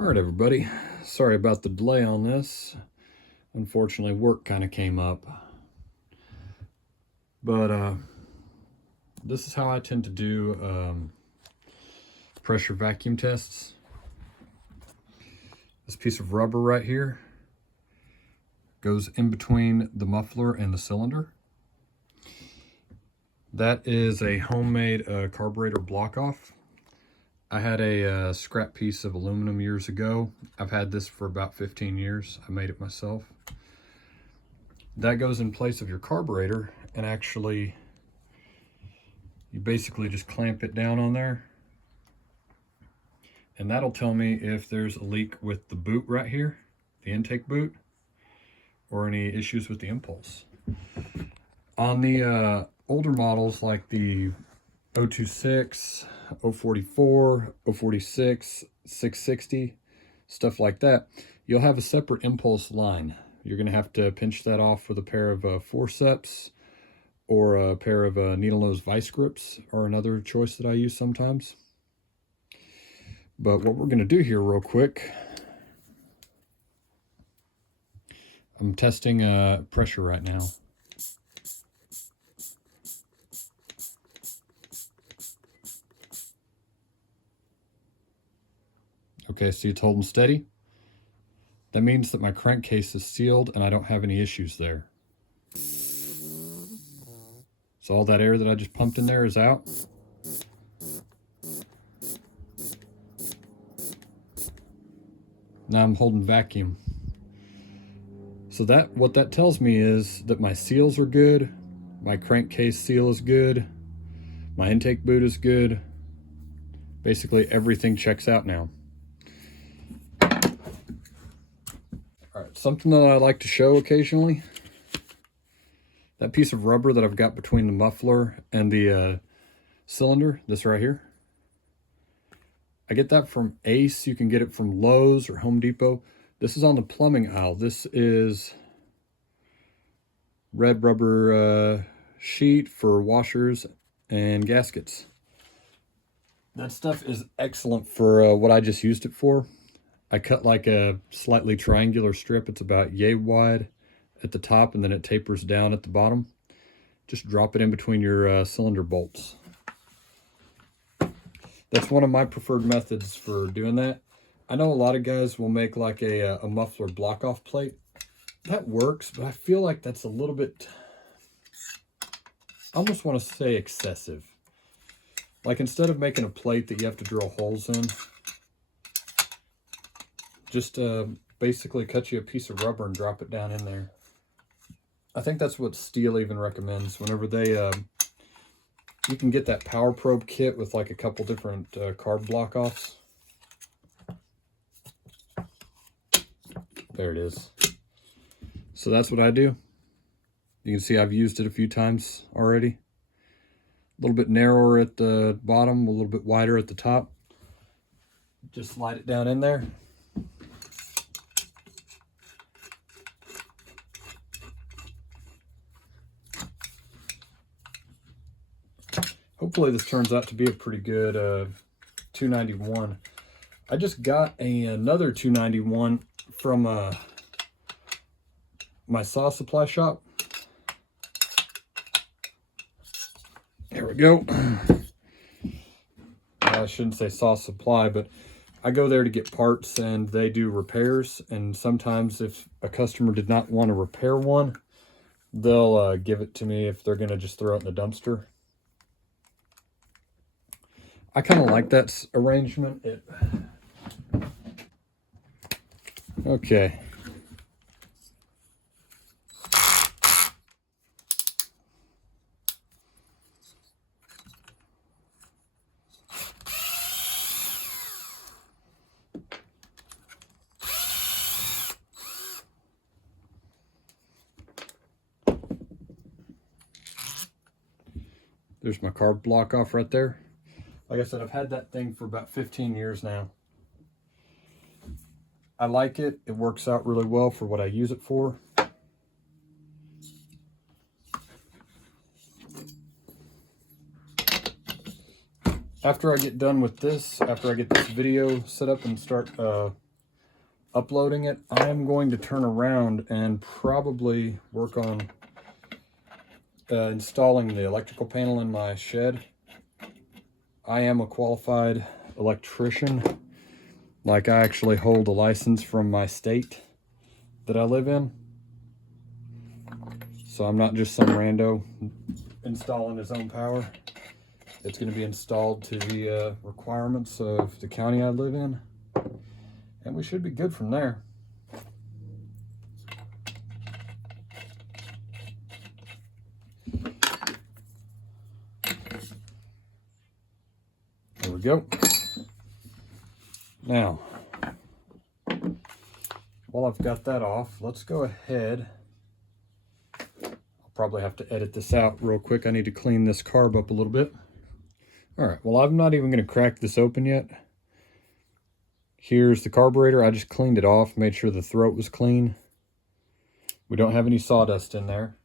All right, everybody. Sorry about the delay on this. Unfortunately, work kind of came up. But this is how I tend to do pressure vacuum tests. This piece of rubber right here goes in between the muffler and the cylinder. That is a homemade carburetor block-off. I had a scrap piece of aluminum years ago. I've had this for about 15 years. I made it myself. That goes in place of your carburetor, and actually you basically just clamp it down on there, and that'll tell me if there's a leak with the boot right here, the intake boot, or any issues with the impulse. On the older models like the 026, 044, 046, 660, stuff like that, you'll have a separate impulse line. You're going to have to pinch that off with a pair of forceps, or a pair of needle nose vice grips are another choice that I use sometimes. But what we're going to do here real quick, I'm testing pressure right now. Okay, see it's holding steady. That means that my crankcase is sealed and I don't have any issues there. So all that air that I just pumped in there is out. Now I'm holding vacuum. So what that tells me is that my seals are good, my crankcase seal is good, my intake boot is good. Basically everything checks out now. All right, something that I like to show occasionally, that piece of rubber that I've got between the muffler and the cylinder, this right here. I get that from Ace. You can get it from Lowe's or Home Depot. This is on the plumbing aisle. This is red rubber sheet for washers and gaskets. That stuff is excellent for what I just used it for. I cut like a slightly triangular strip. It's about yay wide at the top, and then it tapers down at the bottom. Just drop it in between your cylinder bolts. That's one of my preferred methods for doing that. I know a lot of guys will make like a muffler block-off plate. That works, but I feel like that's a little bit, I almost want to say excessive. Like instead of making a plate that you have to drill holes in, just basically cut you a piece of rubber and drop it down in there. I think that's what STIHL even recommends whenever they, you can get that power probe kit with like a couple different carb block-offs. There it is. So that's what I do. You can see I've used it a few times already. A little bit narrower at the bottom, a little bit wider at the top. Just slide it down in there. Hopefully this turns out to be a pretty good 291. I just got another 291 from my saw supply shop. There we go. I shouldn't say saw supply, but I go there to get parts and they do repairs. And sometimes if a customer did not want to repair one, they'll give it to me if they're going to just throw it in the dumpster. I kind of like that arrangement. Okay. There's my carb block off right there. Like I said, I've had that thing for about 15 years now. I like it. It works out really well for what I use it for. After I get done with this, after I get this video set up and start uploading it, I am going to turn around and probably work on installing the electrical panel in my shed. I am a qualified electrician. Like, I actually hold a license from my state that I live in. So I'm not just some rando installing his own power. It's going to be installed to the requirements of the county I live in. And we should be good from there. There we go. Now, while I've got that off, let's go ahead. I'll probably have to edit this out real quick. I need to clean this carb up a little bit. All right, well, I'm not even going to crack this open yet. Here's the carburetor. I just cleaned it off, made sure the throat was clean. We don't have any sawdust in there.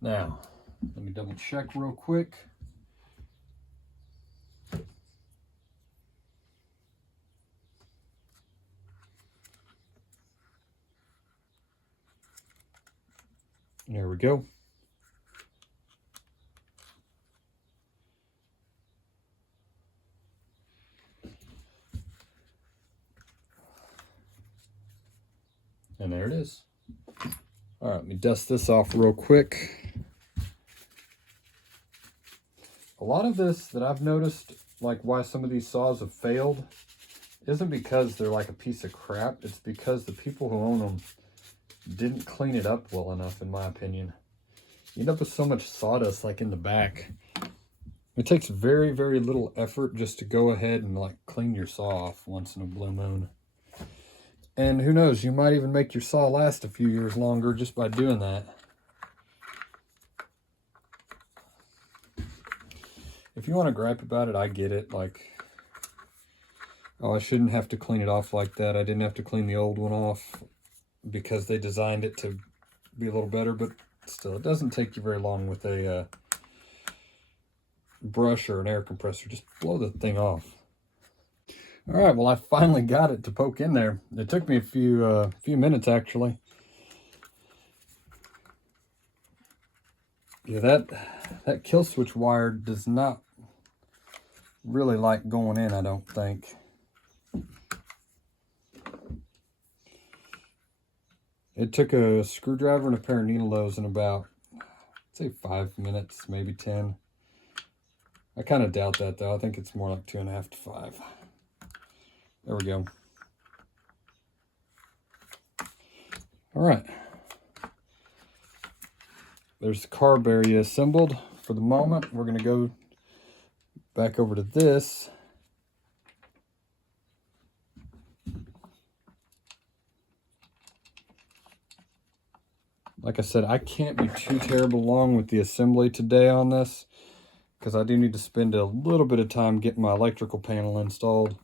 Now, let me double check real quick. There we go. And there it is. All right, let me dust this off real quick. A lot of this that I've noticed, like why some of these saws have failed, isn't because they're like a piece of crap. It's because the people who own them didn't clean it up well enough, in my opinion. You end up with so much sawdust like in the back. It takes very, very little effort just to go ahead and like clean your saw off once in a blue moon. And who knows, you might even make your saw last a few years longer just by doing that. If you want to gripe about it, I get it. Like, oh, I shouldn't have to clean it off like that. I didn't have to clean the old one off because they designed it to be a little better. But still, it doesn't take you very long with a brush or an air compressor. Just blow the thing off. All right, well, I finally got it to poke in there. It took me a few minutes, actually. Yeah, that kill switch wire does not really like going in, I don't think. It took a screwdriver and a pair of needle nose in about, I'd say 5 minutes, maybe 10. I kind of doubt that, though. I think it's more like 2.5 to 5. There we go. All right. There's the carb area assembled. For the moment, we're going to go back over to this. Like I said, I can't be too terrible long with the assembly today on this because I do need to spend a little bit of time getting my electrical panel installed.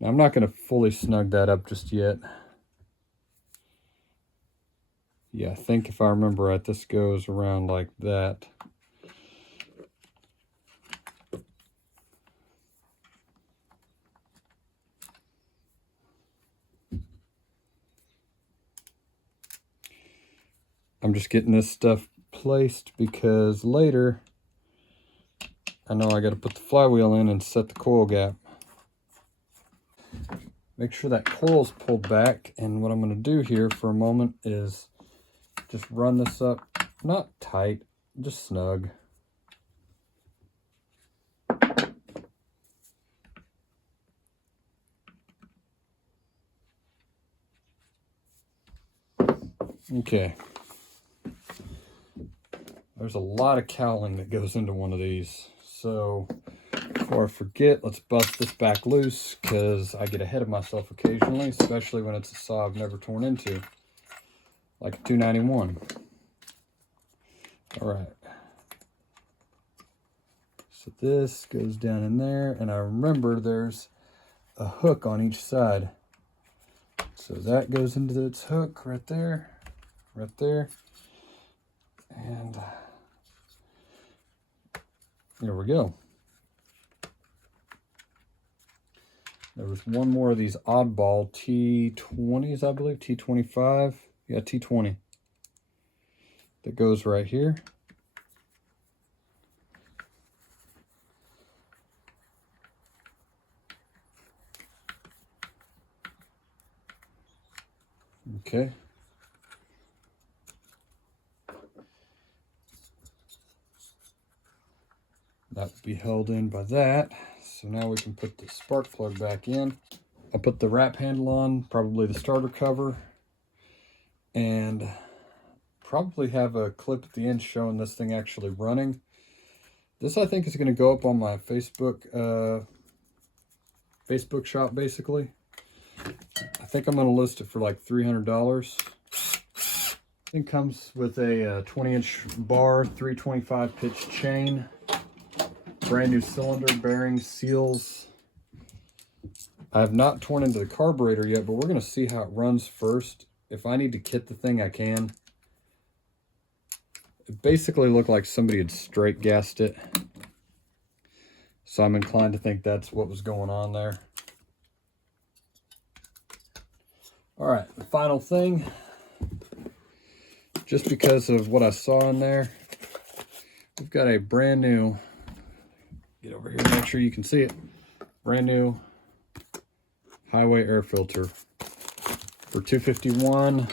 Now, I'm not going to fully snug that up just yet. Yeah, I think if I remember right, this goes around like that. I'm just getting this stuff placed because later I know I got to put the flywheel in and set the coil gap. Make sure that coil's pulled back, and what I'm going to do here for a moment is just run this up, not tight, just snug. Okay. There's a lot of cowling that goes into one of these. So before I forget, let's bust this back loose because I get ahead of myself occasionally, especially when it's a saw I've never torn into, like a 291. All right. So this goes down in there, and I remember there's a hook on each side. So that goes into its hook right there, and there we go. There was one more of these oddball T20s, I believe, T25. Yeah, T20. That goes right here. Okay. That will be held in by that. So now we can put the spark plug back in. I'll put the wrap handle on, probably the starter cover, and probably have a clip at the end showing this thing actually running. This, I think, is going to go up on my Facebook shop, basically. I think I'm going to list it for like $300. It comes with a 20-inch bar, 325 pitch chain, brand new cylinder, bearings, seals. I have not torn into the carburetor yet, but we're going to see how it runs first. If I need to kit the thing, I can. It basically looked like somebody had straight gassed it. So I'm inclined to think that's what was going on there. All right, the final thing, just because of what I saw in there, we've got a brand new, get over here, make sure you can see it, brand new highway air filter for 251.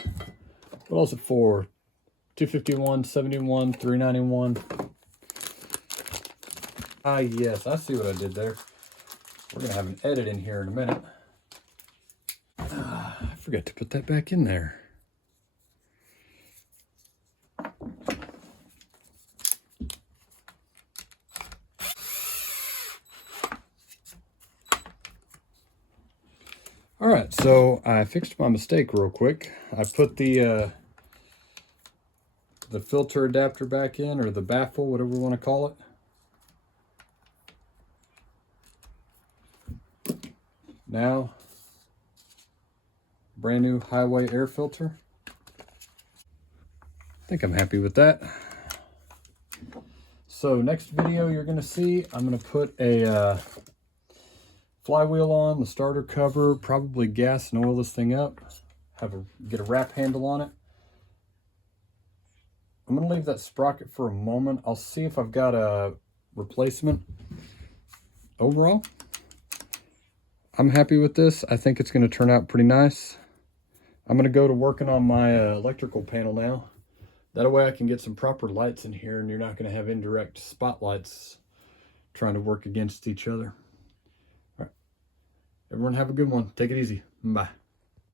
What else is it for? 251, 71, 391. Ah, yes, I see what I did there. We're gonna have an edit in here in a minute. I forgot to put that back in there. All right, so I fixed my mistake real quick. I put the filter adapter back in, or the baffle, whatever we want to call it. Now, brand new highway air filter. I think I'm happy with that. So next video you're going to see, I'm going to put a flywheel on, the starter cover, probably gas and oil this thing up, get a wrap handle on it. I'm going to leave that sprocket for a moment. I'll see if I've got a replacement. Overall, I'm happy with this. I think it's going to turn out pretty nice. I'm going to go to working on my electrical panel now. That way I can get some proper lights in here and you're not going to have indirect spotlights trying to work against each other. All right. Everyone have a good one. Take it easy. Bye.